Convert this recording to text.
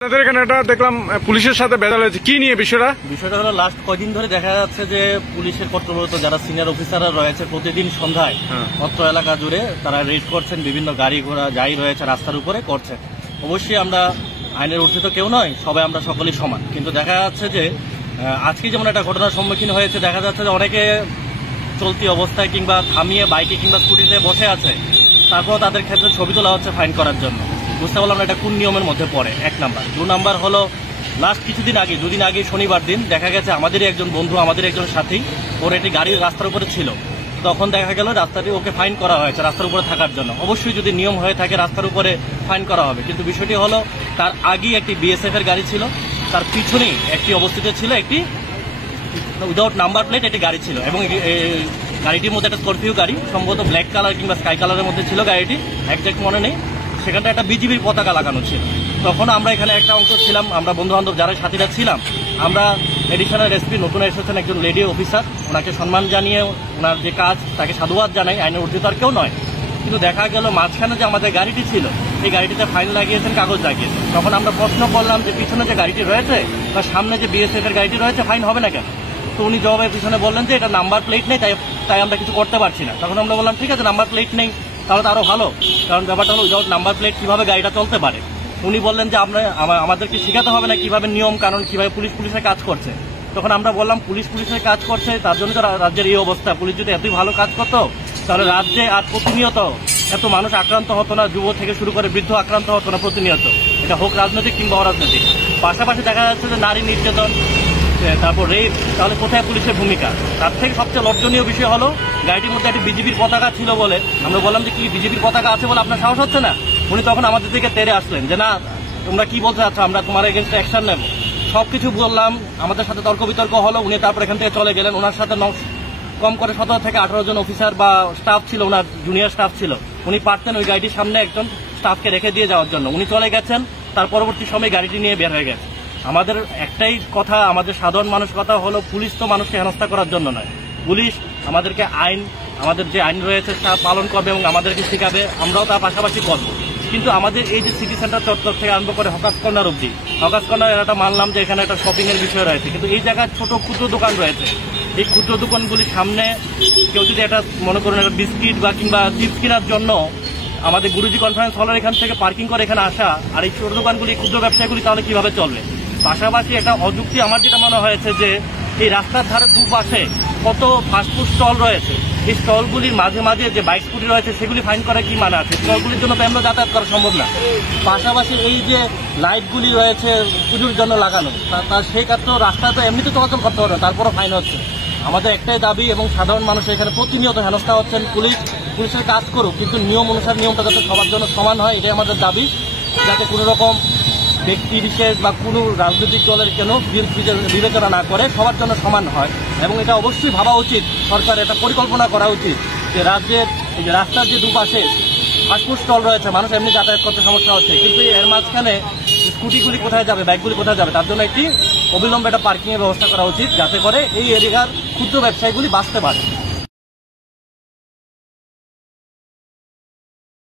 আপনাদের এখানে এটা দেখলাম পুলিশের সাথে বেজাল হয়েছে, কি নিয়ে বিষয়টা হলো লাস্ট কয়দিন ধরে দেখা যাচ্ছে যে পুলিশের কর্তব্যরত যারা সিনিয়র অফিসাররা রয়েছে প্রতিদিন সন্ধ্যায় অত্র এলাকা জুড়ে তারা রেড করছেন, বিভিন্ন গাড়ি ঘোড়া যাই রয়েছে রাস্তার উপরে করছে। অবশ্যই আমরা আইনের ঊর্ধ্বে তো কেউ নয়, সবাই আমরা সকলেই সমান, কিন্তু দেখা যাচ্ছে যে আজকে যেমন একটা ঘটনার সম্মুখীন হয়েছে, দেখা যাচ্ছে যে অনেকে চলতি অবস্থায় কিংবা থামিয়ে বাইকে কিংবা স্কুটিতে বসে আছে, তারপর তাদের ক্ষেত্রে ছবি তোলা হচ্ছে ফাইন করার জন্য। বুঝতে পারলাম না এটা কোন নিয়মের মধ্যে পড়ে, এক নাম্বার। 2 নাম্বার হলো লাস্ট দুদিন আগে শনিবার দিন দেখা গেছে আমাদেরই একজন বন্ধু, আমাদের একজন সাথী, ওর একটি গাড়ি রাস্তার উপরে ছিল, তখন দেখা গেল রাস্তাটি ওকে ফাইন করা হয়েছে রাস্তার উপরে থাকার জন্য। অবশ্যই যদি নিয়ম হয়ে থাকে রাস্তার উপরে ফাইন করা হবে, কিন্তু বিষয়টি হলো তার আগেই একটি বিএসএফ এর গাড়ি ছিল, তার পিছনেই একটি অবস্থিত ছিল একটি উইদাউট নাম্বার প্লেট একটি গাড়ি ছিল, এবং গাড়িটির মধ্যে একটা স্করপিও গাড়ি, সম্ভবত ব্ল্যাক কালার কিংবা স্কাই কালারের মধ্যে ছিল গাড়িটি, একজ্যাক্ট মনে নেই। সেখানটা একটা বিজিবির পতাকা লাগানো ছিল। তখন আমরা এখানে একটা অংশ ছিলাম, আমরা বন্ধু বান্ধব যারা সাথীরা ছিলাম, আমরা এডিশনাল এসপি নতুন এসেছেন একজন লেডি অফিসার, ওনাকে সম্মান জানিয়ে ওনার যে কাজ তাকে সাধুবাদ জানাই, আইনের ঊর্ধ্বে তার কেউ নয়। কিন্তু দেখা গেল মাঝখানে যে আমাদের গাড়িটি ছিল এই গাড়িটিতে ফাইন লাগিয়েছেন, কাগজ লাগিয়েছেন। তখন আমরা প্রশ্ন করলাম যে পিছনে যে গাড়িটি রয়েছে বা সামনে যে বিএসএফ এর গাড়িটি রয়েছে ফাইন হবে না কেন? তো উনি জবাবে পিছনে বললেন যে এটা নাম্বার প্লেট নেই, তাই আমরা কিছু করতে পারছি না। তখন আমরা বললাম ঠিক আছে, নাম্বার প্লেট নেই তাহলে তো আরো ভালো, কারণ ব্যাপারটা হলো উইদাউট নাম্বার প্লেট কিভাবে গাড়িটা চলতে পারে। উনি বললেন যে আমাদেরকে শিখাতে হবে না কিভাবে নিয়ম কানুন, কিভাবে পুলিশের কাজ করছে। তখন আমরা বললাম পুলিশের কাজ করছে, তার জন্য তো রাজ্যের এই অবস্থা। পুলিশ যদি এতই ভালো কাজ করতো তাহলে রাজ্যে আর প্রতিনিয়ত এত মানুষ আক্রান্ত হতো না, যুব থেকে শুরু করে বৃদ্ধ আক্রান্ত হতো না প্রতিনিয়ত, এটা হোক রাজনৈতিক কিংবা অরাজনৈতিক। পাশাপাশি দেখা যাচ্ছে যে নারী নির্যাতন, তারপর রেপ, তাহলে কোথায় পুলিশের ভূমিকা? তার থেকে সবচেয়ে লজ্জনীয় বিষয় হলো গাড়িটির মধ্যে একটি বিজেপির পতাকা ছিল বলে আমরা বললাম যে কি বিজেপির পতাকা আছে বলে আপনার সাহস হচ্ছে না? উনি তখন আমাদের দিকে তেড়ে আসলেন যে না, তোমরা কি বলতে চাচ্ছ, আমরা তোমার এগেনস্টে অ্যাকশন নেব। সবকিছু বললাম, আমাদের সাথে তর্ক বিতর্ক হলো, উনি তারপর এখান থেকে চলে গেলেন। ওনার সাথে কম করে 17 থেকে 18 জন অফিসার বা স্টাফ ছিল, ওনার জুনিয়র স্টাফ ছিল। উনি পারতেন ওই গাড়িটির সামনে একজন স্টাফকে রেখে দিয়ে যাওয়ার জন্য, উনি চলে গেছেন। তার পরবর্তী সময় গাড়িটি নিয়ে বের হয়ে গেছে। আমাদের একটাই কথা, আমাদের সাধারণ মানুষ কথা হলো পুলিশ তো মানুষকে হেনস্থা করার জন্য নয়, পুলিশ আমাদেরকে আমাদের যে আইন রয়েছে তা পালন করবে এবং আমাদেরকে শিখাবে, আমরাও তার পাশাপাশি করবো। কিন্তু আমাদের এই যে সিটি সেন্টার চত্বর থেকে আরম্ভ করে হকাস কর্নার অব্দি, হকাস কর্নার এলাকাটা মানলাম যে এখানে একটা শপিং এর বিষয় রয়েছে, কিন্তু এই জায়গায় ছোট ক্ষুদ্র দোকান রয়েছে। এই ক্ষুদ্র দোকানগুলির সামনে কেউ যদি একটা মনে করেন একটা বিস্কিট বা কিংবা চিপস কেনার জন্য আমাদের গুরুজি কনফারেন্স হলের এখান থেকে পার্কিং করে এখানে আসা, আর এই ছোট দোকানগুলি ক্ষুদ্র ব্যবসায়ীগুলি তাহলে কিভাবে চলবে? পাশাপাশি একটা অযুক্তি আমার যেটা মনে হয়েছে যে এই রাস্তার ধারে দুপাশে কত ফাস্টফুড স্টল রয়েছে, এই স্টলগুলির মাঝে মাঝে যে বাইক স্কুটি রয়েছে সেগুলি ফাইন করে কি মানে আছে? স্টলগুলির জন্য তো আমরা যাতায়াত করা সম্ভব না। পাশাপাশি এই যে লাইটগুলি রয়েছে পুজোর জন্য লাগানো, তার সেই কারণে রাস্তা তো এমনিতে চলাচল করতে পারে না, তারপরও ফাইন হচ্ছে। আমাদের একটাই দাবি, এবং সাধারণ মানুষ এখানে প্রতিনিয়ত হেনস্থা হচ্ছেন, পুলিশের কাজ করুক, কিন্তু নিয়ম অনুসারে নিয়মটা যাতে সবার জন্য সমান হয়, এটাই আমাদের দাবি। যাতে কোনো রকম ব্যক্তি বিশেষ বা কোনো রাজনৈতিক দলের কেন বিবেচনা না করে সবার জন্য সমান হয়। এবং এটা অবশ্যই ভাবা উচিত, সরকার এটা পরিকল্পনা করা উচিত যে রাজ্যের এই যে রাস্তার যে দুপাশে ফাস্টফুড স্টল রয়েছে, মানুষ এমনি যাতায়াত করতে সমস্যা হচ্ছে, কিন্তু এর মাঝখানে স্কুটিগুলি কোথায় যাবে, বাইকগুলি কোথায় যাবে, তার জন্য একটি অবিলম্বে একটা পার্কিং এর ব্যবস্থা করা উচিত, যাতে করে এই এরিয়ার ক্ষুদ্র ব্যবসায়ীগুলি বাঁচতে পারে।